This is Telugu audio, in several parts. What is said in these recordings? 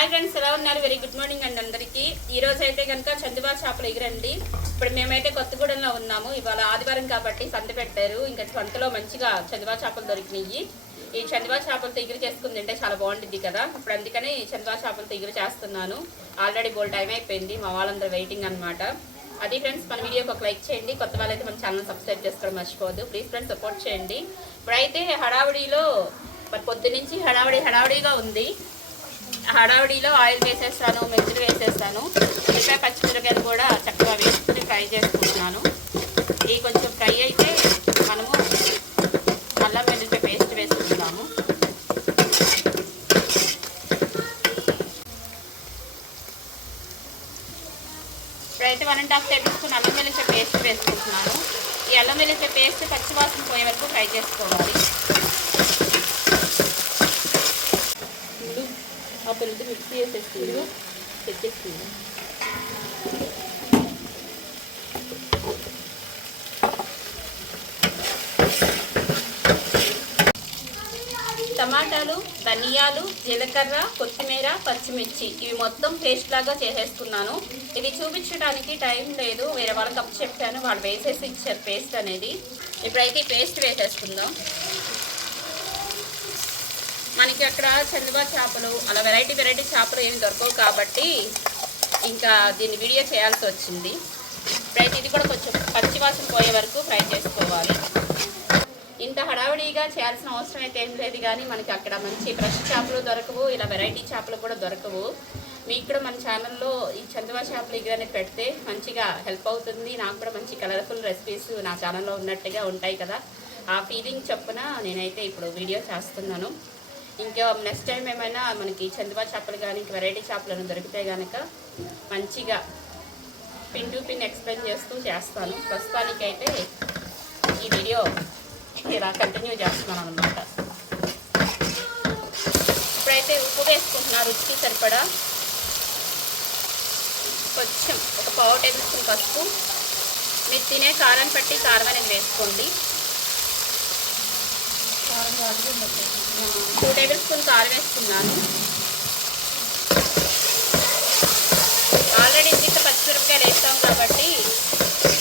హాయ్ ఫ్రెండ్స్, ఎలా ఉన్నారు? వెరీ గుడ్ మార్నింగ్ అండి అందరికీ. ఈ రోజు అయితే కనుక చందువా చేపలు ఎగిరండి. ఇప్పుడు మేమైతే కొత్తగూడెంలో ఉన్నాము. ఇవాళ ఆదివారం కాబట్టి సంత పెట్టారు. ఇంకా సంతలో మంచిగా చందువా చేపలు దొరికినాయి. ఈ చందువా చేపలతో ఎగురు చేసుకుని తింటే చాలా బాగుంటుంది కదా. ఇప్పుడు అందుకని చందువా చేపలతో ఎగురు చేస్తున్నాను. ఆల్రెడీ బోల్ టైం అయిపోయింది, మా వాళ్ళందరూ వెయిటింగ్ అనమాట. అది ఫ్రెండ్స్, మన వీడియోకి ఒక లైక్ చేయండి. కొత్త వాళ్ళైతే మన ఛానల్ సబ్స్క్రైబ్ చేసుకోవడం మర్చిపోవద్దు. ప్లీజ్ ఫ్రెండ్స్ సపోర్ట్ చేయండి. ఇప్పుడైతే హడావుడిలో మరి పొద్దు నుంచి హడావుడిగా ఉంది. హడావుడిలో ఆయిల్ వేసేస్తాను, మెంతులు వేసేస్తాను, ఉల్లిపాయ పచ్చిమిరపకాయలు కూడా చక్కగా వేసుకుని ఫ్రై చేసుకుంటున్నాను. ఈ కొంచెం ఫ్రై అయితే మనము అల్లం వెల్లుల్లి పేస్ట్ వేసుకుంటున్నాము. ఇప్పుడైతే 1.5 టేబుల్ స్పూన్ అల్లం వెల్లుల్లి పేస్ట్ వేసుకుంటున్నాను. ఈ అల్లం వెల్లుల్లి పేస్ట్ పచ్చివాసన పోయే వరకు ఫ్రై చేసుకోవాలి. ఆ పిల్లలు మిక్సీ వేసేస్తుంది, తెచ్చేస్తుంది. టమాటాలు, ధనియాలు, జీలకర్ర, కొత్తిమీర, పచ్చిమిర్చి ఇవి మొత్తం పేస్ట్ లాగా చేసేసుకున్నాను. ఇది చూపించడానికి టైం లేదు, వేరే వాళ్ళకి అప్పు చెప్పాను, వాళ్ళు వేసేసి ఇచ్చారు పేస్ట్ అనేది. ఇప్పుడైతే ఈ పేస్ట్ వేసేసుకుందాం. మనకి అక్కడ చందువా చేపలు అలా వెరైటీ చేపలు ఏమి దొరకవు కాబట్టి ఇంకా దీన్ని వీడియో చేయాల్సి వచ్చింది. ఇప్పుడైతే ఇది కూడా కొంచెం పచ్చివాసన పోయే వరకు ఫ్రై చేసుకోవాలి. ఇంత హడావిడిగా చేయాల్సిన అవసరం అయితే ఏం లేదు, కానీ మనకి అక్కడ మంచి ఫ్రెష్ చేపలు దొరకవు, ఇలా వెరైటీ చేపలు కూడా దొరకవు. మీకు కూడా మన ఛానల్లో ఈ చందువా చేపలు ఎగురని పెడితే మంచిగా హెల్ప్ అవుతుంది. నాకు కూడా మంచి కలర్ఫుల్ రెసిపీస్ నా ఛానల్లో ఉన్నట్టుగా ఉంటాయి కదా. ఆ ఫీలింగ్ చొప్పున నేనైతే ఇప్పుడు వీడియో చేస్తున్నాను. ఇంకా నెక్స్ట్ టైం ఏమైనా మనకి చందువా చేపలు కానీ వెరైటీ చేపలను దొరికితే కనుక మంచిగా పిన్ టు పిన్ ఎక్స్ప్లెయిన్ చేస్తూ చేస్తాను. ప్రస్తుతానికైతే ఈ వీడియో ఇలా కంటిన్యూ చేస్తున్నాను అనమాట. ఇప్పుడైతే ఉప్పు వేసుకుంటున్నా రుచికి సరిపడా. కొంచెం ఒక 1/4 టేబుల్ స్పూన్ పసుపు. మీరు తినే కారం పట్టి కారం అనేది వేసుకోండి. 2 టేబుల్ స్పూన్ కారం వేసుకున్నాను. ఆల్రెడీ ఇంటికి పచ్చిమిరపకాయలు వేస్తాం కాబట్టి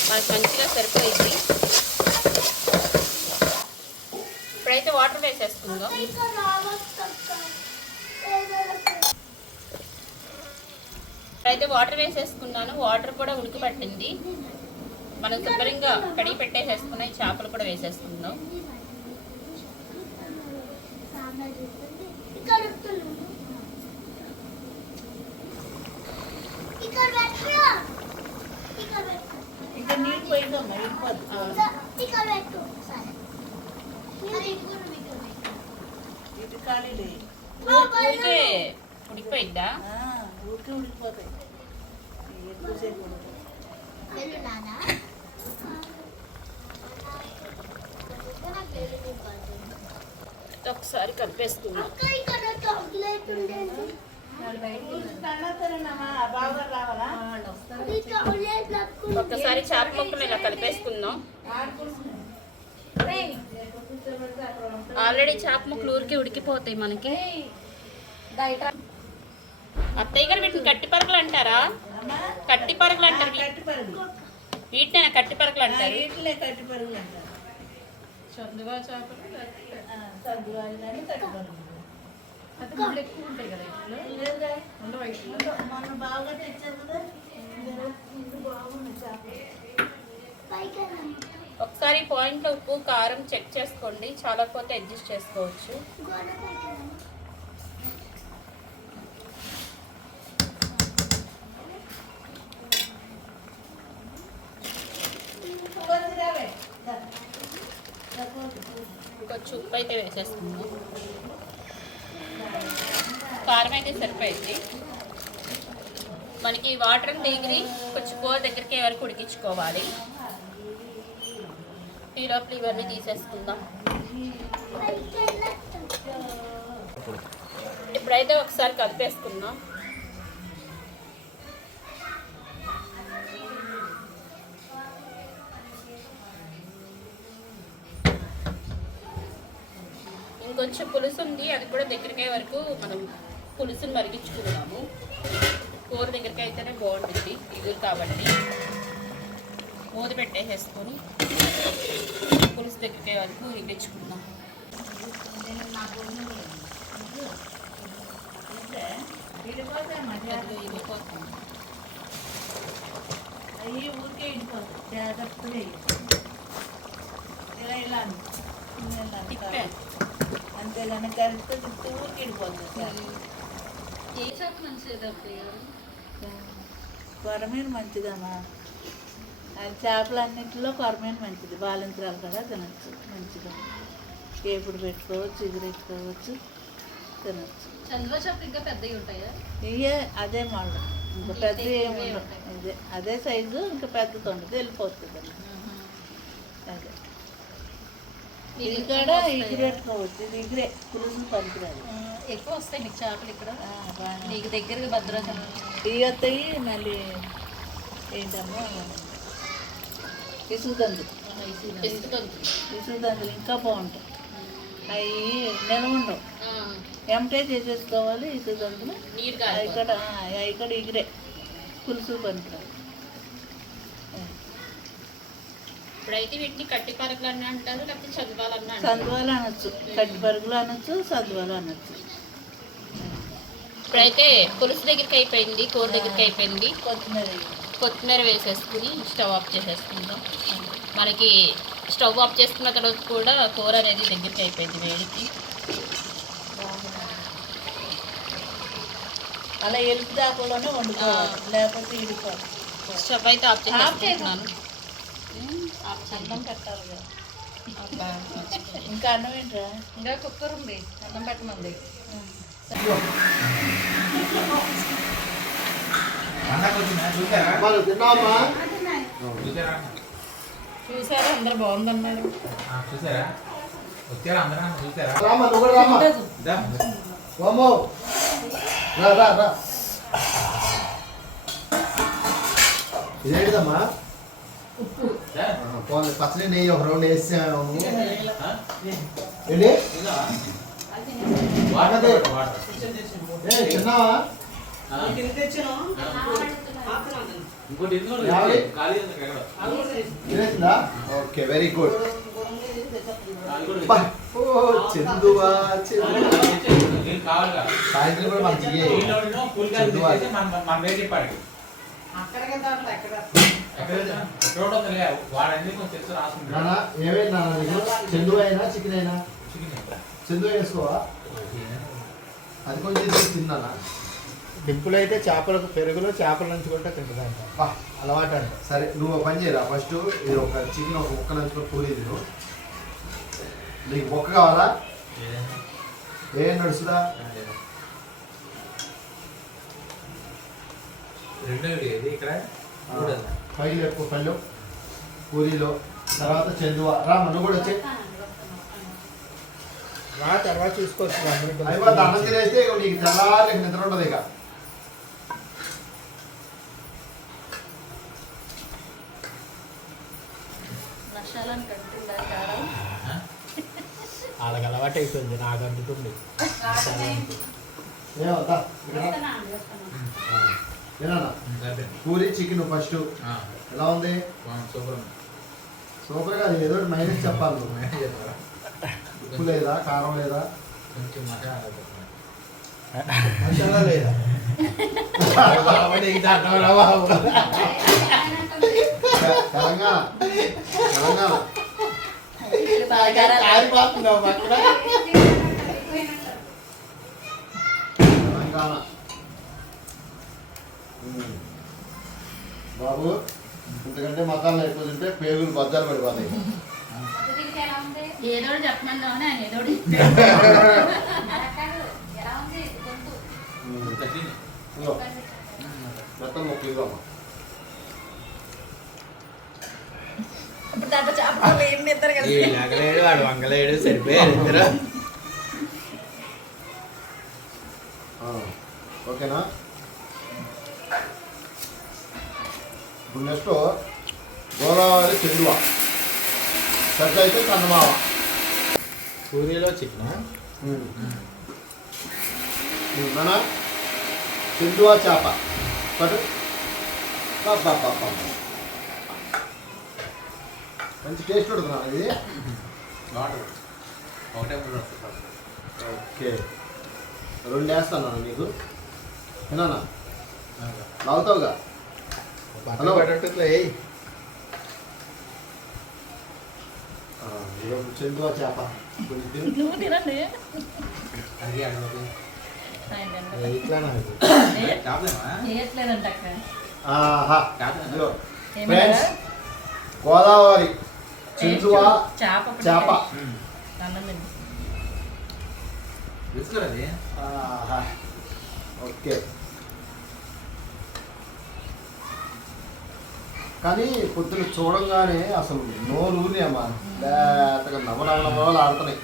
మనకు మంచిగా సరిపోయింది. ఇప్పుడైతే వాటర్ వేసేసుకుందాం. ఇప్పుడైతే వాటర్ వేసేసుకున్నాను. వాటర్ కూడా ఉడికి పట్టింది. మనం శుభ్రంగా కడిగి పెట్టేసేసుకున్న చేపలు కూడా వేసేసుకుందాం. ఉడికిపోయిందా? ఉడికిపోతాయి. ఒకసారి కలిపేసుకున్నాం. ఒక్కసారి చేప ముక్కలు ఇలా కలిపేసుకుందాం. ఆల్రెడీ చేప ముక్కలు ఊరికి ఉడికిపోతాయి మనకి. అత్తయ్య గారు వీటిని కట్టి పరకలు అంటారా? కట్టి పరకలు అంటారు వీటినైనా కట్టి పరకలు అంటారు. చందువా చేపలు ఎక్కువ ఉంటాయి కదా. ఒకసారి పాయింట్లో ఉప్పు కారం చెక్ చేసుకోండి, చాలా పోతే అడ్జస్ట్ చేసుకోవచ్చు. కొంచెం ఉప్పు అయితే వేసేసుకుందాం. కారం అయితే సరిపోయింది మనకి. వాటర్ దగ్గర కొంచెం కూర దగ్గరికి వరకు ఉడికించుకోవాలి. ఈ లోపల ఇవన్నీ తీసేసుకుందాం. ఇప్పుడైతే ఒకసారి కలిపేసుకుందాం. ఇంకొంచెం పులుసు ఉంది, అది కూడా దగ్గరికి వరకు మనం పులుసుని మరిగించుకుందాము. కూర దగ్గరికి అయితేనే బాగుంటుంది ఇగురు కాబట్టి. మూత పెట్టేసేసుకొని పులుసు దగ్గరికి వరకు ఉడికించుకుందాం. అవి ఊరికే ఇడిపోతాయి. జాగ్రత్తగా వేయి. ఇలా ఇలా అను. ఇలా ఇలా అను. తిప్పే. అంతేగాని గరిటతో తిప్పితే ఊరికే ఇడిపోతుంది సార్. ఏ చేప మంచిది కొరమీన మంచిదమ్మా. అది చేపలన్నింటిలో కొరమీన మంచిది. బాలింతరాలు కూడా తినచ్చు మంచిగా. కేపుడు పెట్టుకోవచ్చు, ఎగురెట్టుకోవచ్చు, తినచ్చు. చంద్ర చేపలు ఇంకా పెద్దవి ఉంటాయా? ఇవే అదే మళ్ళీ ఇంకా పెద్ద ఏమి ఇదే అదే సైజు ఇంకా పెద్దది ఉండదు, వెళ్ళిపోతుంది అది. అదే ఇది కూడా ఎగిరెట్టుకోవచ్చు. ఇది ఎగిరే పులుసు పనికిరాదు. ఎక్కువ వస్తాయి మీకు చేపలు ఇక్కడ? బాగా నీకు దగ్గరగా భద్రాచలం. ఇవి వస్తాయి. మళ్ళీ ఏంటమ్మా ఇసుగుదందు. ఇసుగుదందులు ఇంకా బాగుంటాయి. అవి నిలవ ఉండవు, ఎంటే చేసేసుకోవాలి. ఇసుగుదందులు నీరు అవి కూడా ఎగిరే పులుసు పనికిరాదు. ఇప్పుడైతే వీటిని కట్టి పరకలు అని అంటారు, లేకపోతే చదువాలన్నా అంటారు. సందువాలు అనొచ్చు, కట్టి పరుగులు అనొచ్చు, సందువాలు అనొచ్చు. ఇప్పుడైతే పులుసు దగ్గరికి అయిపోయింది, కూర దగ్గరికి అయిపోయింది. కొత్తిమీర వేసేసుకుని స్టవ్ ఆఫ్ చేసేసుకుందాం. మనకి స్టవ్ ఆఫ్ చేసుకున్న తర్వాత కూడా కూర అనేది దగ్గరికి అయిపోయింది వేడికి. అలా ఎలుపు దాపులోనే వండుకోవాలి, లేకపోతే ఇడిపోవాలి. స్టవ్ అయితే ఆఫ్ చేసేసుకుంటున్నాను. అన్నం పెట్టాలి కదా. ఇంకా అన్నం ఏంట్రా? ఇంకా కుక్కర్ ఉంది, అన్నం పెట్టమంది. చూసారా అందరు బాగుందన్నారు. చూసారా వచ్చారా అందరూ చూసారా? ఇదేంటిదమ్మా? పచ్చడి నెయ్యి ఒక రౌండ్ వేసాము. ఏంటి చిన్నావా? Okay, very good. చందువా సాయంత్రం కూడా మనకి ఏమైంది నాన్న నీకు? చందు అయినా చికెన్ అయినా? చందు వేసుకోవా? అది కొంచెం తిన్నానా? డింపుల్ అయితే చేపలకు పెరుగులో చేపలు నంచుకుంటే తింటుందంట. అలవాటు అంట. సరే నువ్వు ఒక పని చేయరా, ఫస్ట్ ఇది ఒక చికెన్ ఒక ముక్క నంచుకొని పూరి తిను. నీకు మొక్క కావాలా? ఏం నడుస్తుందా? ఇక్కడ పైకి లేపు పళ్ళు పూరీలో. తర్వాత చందువా రా, మనం కూడా వచ్చే రా తర్వాత చూసుకోవచ్చు. అయిపోతే అన్నం తినేస్తే ఇక నీకు తెల్లారి నిద్ర ఉండదు. ఇక లక్షాలను కట్టిందా కారం? వాళ్ళకి అలవాటు అయిపోయింది, నాకు అందుతుంది. ఏమవుతా ఏనా? పూరి చికెన్ ఫస్ట్ ఎలా ఉంది? సూపర్ గా. ఏదో మైనస్ చెప్పాలి నువ్వు. ఉప్పు లేదా, కారం లేదా, మసాలా లేదా? తెలంగాణ తెలంగాణ తెలంగాణ బాబు. ఎందుకంటే మసాలా ఎక్కువ తింటే పేగులు బద్దాలు పడిపోతాయి. ఏదో చెప్పమని ఆయన ఏదో మొత్తం ముఖ్యంగా ఇప్పుడు దాంట్లో చేపలు ఏం నిద్ర కలిసి వాడు వంగలేడు, సరిపోయారు ఇద్దరు. ఓకేనా? ఇప్పుడు నెక్స్ట్ గోదావరి చెందువా, పెద్ద అయితే కన్నమావ. పూరీలో చికెన్ మన చెందువా చేప పట్టు మంచి టేస్ట్ ఉంటుందా ఇది? బాగుంటుంది. ఒకటే ముళ్ళు వస్తుంది. ఓకే 2 వేస్తాను నీకు ఏనా లాగుతావుగా. హలో పడట్లే చెందువా చేప కొంచెం తిను. నువ్వు తినండి అది అందులోకి ఆయన తినడు. ఇట్లానా చేపలేమా? చేయట్లేదంట అక్క ఆహా చేపలేమా? ఇదిగో ఏమన్నా? ఫ్రెండ్స్ గోదావరి చెందువా చేప ఒకటి చేప. అన్నం తింది తెలుసు అది. ఆహా ఓకే. కానీ పొద్దున చూడంగానే అసలు నోరూనే అమ్మా లేతగా నవనవనవలు ఆడుతున్నాయి.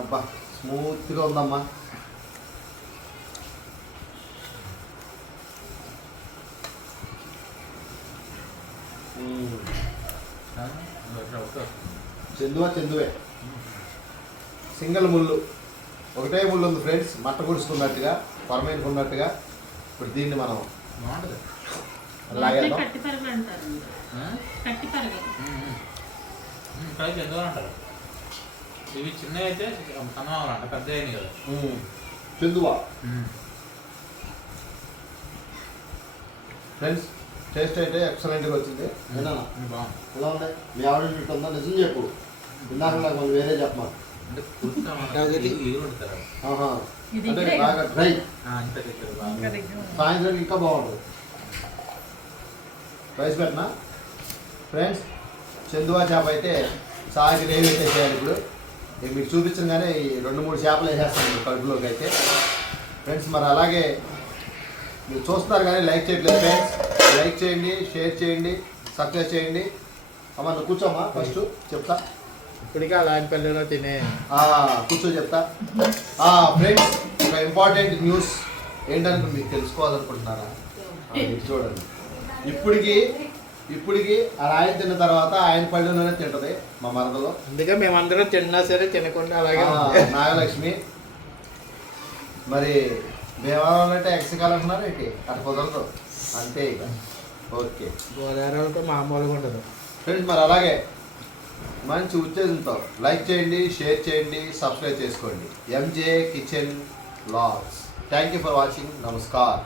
అబ్బా స్మూత్గా ఉందమ్మా. చెందువే సింగిల్ ముళ్ళు ఒకటే ముళ్ళు ఉంది ఫ్రెండ్స్. మట్ట గుడుచుకున్నట్టుగా పరమైనకు ఉన్నట్టుగా. ఇప్పుడు దీన్ని మనం బాగుంటుంది. లాగేద్దాం. కట్టి పరుగు అంటారు. కట్టి పరుగు. ఇక్కడ చెందువా అంటారు. ఇవి చిన్నవి అయితే కన్నవాలంట, పెద్ద అయినాయి కదా. చెందువా ఫ్రెండ్స్ టేస్ట్ అయితే ఎక్సలెంట్గా వచ్చింది. విన్నా బాగుంది. ఎలా ఉంది? మీ ఆవిడ ఉంటుందా? నిజం చెప్పు. ఇందాక నాకు మళ్ళీ వేరే చెప్పమా. అంటే పులుసు ఇది వండుతారు. ఆహా ఇది అంటే ఇక్కడే బాగా డ్రై. ఇంత దగ్గర బాగా. ఇంకా దగ్గర సాయంత్రం ఇంకా బాగుంటుంది. రైస్ పెట్టనా ఫ్రెండ్స్? చెందువా చేప అయితే సాగి రేవి అయితే చేయాలి. ఇప్పుడు ఇక మీకు చూపించగానే ఈ 2-3 చేపలు వేసేస్తాను కడుపులోకి అయితే ఫ్రెండ్స్. మరి అలాగే మీరు చూస్తున్నారు కానీ లైక్ చేయట్లేదు ఫ్రెండ్స్. లైక్ చేయండి, షేర్ చేయండి, సబ్స్క్రైబ్ చేయండి. అమ్మ నువ్వు కూర్చోమ్మా ఫస్ట్ చెప్తా. ఇప్పటికే అలాంటి పల్లెలో తినే కూర్చో చెప్తా. ఫ్రెండ్స్ ఒక ఇంపార్టెంట్ న్యూస్ ఏంటనుకో మీకు తెలుసుకోవాలనుకుంటున్నారా? ఇది చూడండి. ఇప్పటికి అలా ఆయన తిన్న తర్వాత ఆయన పళ్ళులోనే తింటది మా మరదలో. అందుకే మేమందరం తిన్నా సరే తినకుండా అలాగే నాగలక్ష్మి. మరి దేవాలయంటే ఎక్సకాలు అంటున్నారు ఏంటి? అటు కుదరదు అంతే ఇక. ఓకే గోదావరితో మామూలుగా ఉండదు ఫ్రెండ్స్. మరి అలాగే మంచి ఉత్తేజంతో లైక్ చేయండి, షేర్ చేయండి, సబ్స్క్రైబ్ చేసుకోండి. MJ kitchen vlogs. Thank you for watching. Namaskar.